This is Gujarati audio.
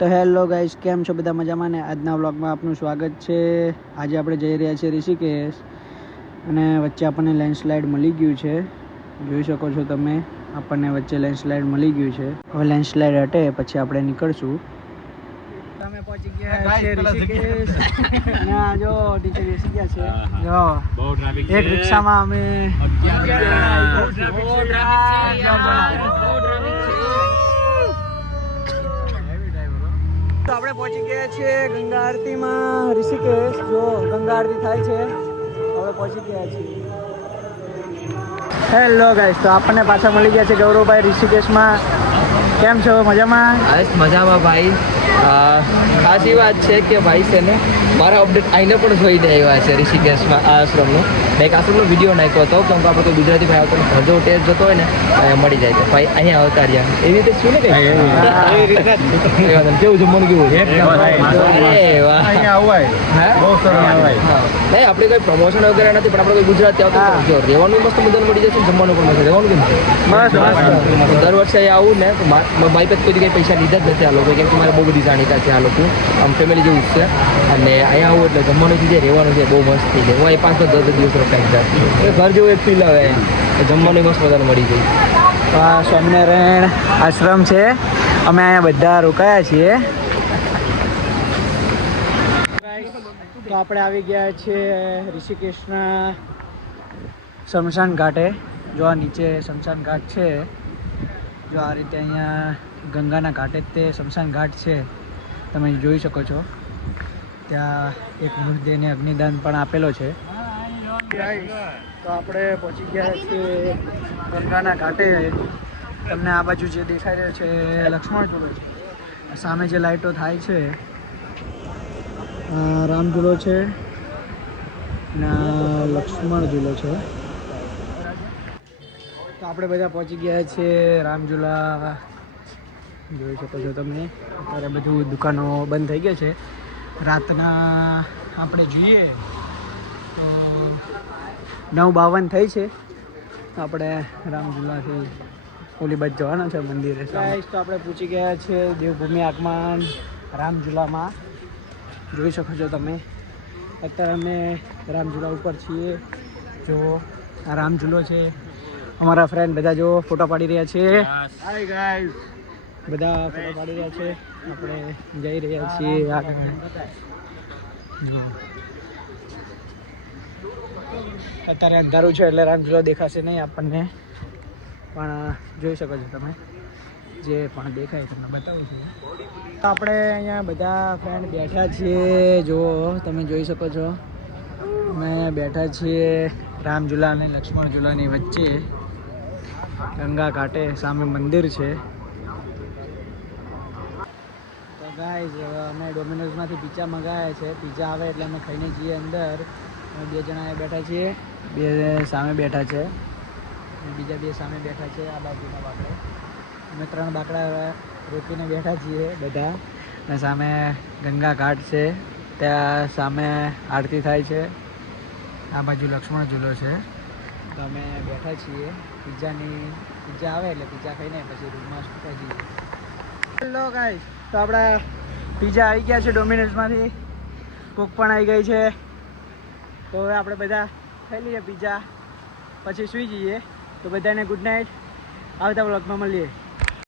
તો હેલો ગાઈસ, કેમ છો બધા? મજામાં ને? આજના વ્લોગમાં આપનું સ્વાગત છે. આજે આપણે જઈ રહ્યા છીએ ઋષિકેશ અને વચ્ચે આપણને લેન્ડસ્લાઇડ મળી ગયું છે. જોઈ શકો છો તમે, આપણને વચ્ચે લેન્ડસ્લાઇડ મળી ગયું છે. હવે લેન્ડસ્લાઇડ હટે પછી આપણે નીકળશું. અમે પહોંચી ગયા છે ઋષિકેશ અને આ જો નીચે બેસી ગયા છે. જો બહુ ટ્રાફિક છે. એક રિક્ષામાં અમે તો આપણે પહોંચી ગયા છીએ ગંગા આરતીમાં ઋષિકેશ. જો ગંગા આરતી થાય છે, હવે પહોંચી ગયા છીએ. હેલો ગાઈસ, તો આપણને પાછા મળી ગયા છે ગૌરવભાઈ ઋષિકેશમાં. કેમ છો? મજામાં? બસ મજામાં ભાઈ. ખાસ એ વાત છે કે ભાઈ છે ને મારા અપડેટ આઈને પણ જોઈને આવ્યા છે ઋષિકેશમાં આ આશ્રમનો. મેં એક આશ્રમનો વિડીયો નાખ્યો હતો કે આપણે કોઈ ગુજરાતી ભાઈ આવતો હજો ટેસ્ટ જતો હોય ને અહીંયા મળી જાય છે ભાઈ. અહીંયા આવતા રહ્યા એવી રીતે શું ને કંઈ કેવું જમવાનું કેવું? અરે વાહ, નહીં આપણે કોઈ પ્રમોશન વગેરે નથી, પણ આપણે કોઈ ગુજરાતી આવતા રહેવાનું મસ્ત મજા મળી જશે, જમવાનું પણ મજા. રહેવાનું કેમ દર વર્ષે અહીંયા આવું ને મારી પાસે કોઈ કંઈ પૈસા લીધા જ નથી આ લોકો, કેમ કે મારે બહુ બધી જાણીતા છે આ લોકો, આમ ફેમિલી જેવું જ છે. અને અહીંયા આવું એટલે જમવાનું થઈ જાય, રહેવાનું છે બહુ મસ્ત થઈ જાય. હું અહીં 5-10 દિવસ રોકાઈ જાય, ઘર જેવું એક ફીલ આવે. જમવાની મસ્ત મજા મળી ગઈ. આ સ્વામિનારાયણ આશ્રમ છે, અમે અહીંયા બધા રોકાયા છીએ. તો આપણે આવી ગયા છીએ ઋષિકેશના શમશાન ઘાટે. જો આ નીચે શમશાન ઘાટ છે. જો આ રીતે અહીંયા ગંગાના ઘાટે જ તે શમશાન ઘાટ છે, તમે જોઈ શકો છો. ત્યાં એક મૃતદેહને અગ્નિદાન પણ આપેલો છે. તો આપણે પહોંચી ગયા છીએ ગંગાના ઘાટે. તમને આ બાજુ જે દેખાઈ રહ્યો છે લક્ષ્મણ ઝૂલો છે. સામે જે લાઈટો થાય છે રામ ઝૂલો છે ને લક્ષ્મણ ઝૂલો છે. તો આપણે બધા પહોંચી ગયા છીએ રામ ઝૂલા. જોઈ શકો છો તમે, અત્યારે બધું દુકાનો બંધ થઈ ગઈ છે. રાતના આપણે જોઈએ તો 9:52 થઈ છે. આપણે રામ ઝૂલાથી ઓલી બાજુ જવાના છે મંદિરે. તો આપણે પૂછી ગયા છીએ દેવભૂમિ આગમન રામ ઝૂલામાં. જોઈ શકો છો તમે, અત્યારે અમે રામ ઝૂલા ઉપર છીએ. જો આ રામ ઝૂલો છે. અમારા ફ્રેન્ડ બધા જો ફોટો પાડી રહ્યા છે. હાય ગાઈસ, બધા ફોટો પાડી રહ્યા છે. આપણે જઈ રહ્યા છીએ આગળ. જો અત્યારે અંધારું છે એટલે રામ ઝૂલો દેખાશે નહીં આપણને, પણ જોઈ શકો છો તમે, જે પણ દેખાય તમને બતાવું છું. આપણે અહીંયા બધા ફ્રેન્ડ બેઠા છીએ. જો તમે જોઈ શકો છો, અમે બેઠા છીએ રામ ઝૂલા અને લક્ષ્મણ ઝૂલાની વચ્ચે ગંગા ઘાટે. સામે મંદિર છે. તો ગાઈઝ, અમે ડોમિનોઝમાંથી પિઝા મંગાવ્યા છે. પિઝા આવે એટલે અમે ખાઈને જઈએ અંદર. અમે 2 જણા બેઠા છીએ, 2 સામે બેઠા છે, બીજા 2 સામે બેઠા છે આ બાજુના બાકડે. અમે 3 બાકડા રોકીને બેઠા છીએ બધા. અને સામે ગંગા ઘાટ છે, ત્યાં સામે આરતી થાય છે. આ બાજુ લક્ષ્મણ ઝૂલો છે. તો અમે બેઠા છીએ. પિઝા આવે એટલે પિઝા ખાઈને પછી રૂમમાં સુતા જઈએ. હેલો ગાઈસ, તો આપણા પિઝા આવી ગયા છે ડોમિનોઝમાંથી. કોક પણ આવી ગઈ છે. તો હવે આપણે બધા ખાઈ લઈએ પિઝા, પછી સૂઈ જઈએ. તો બધાને ગુડ નાઇટ. આવતા વ્લોગમાં મળીએ.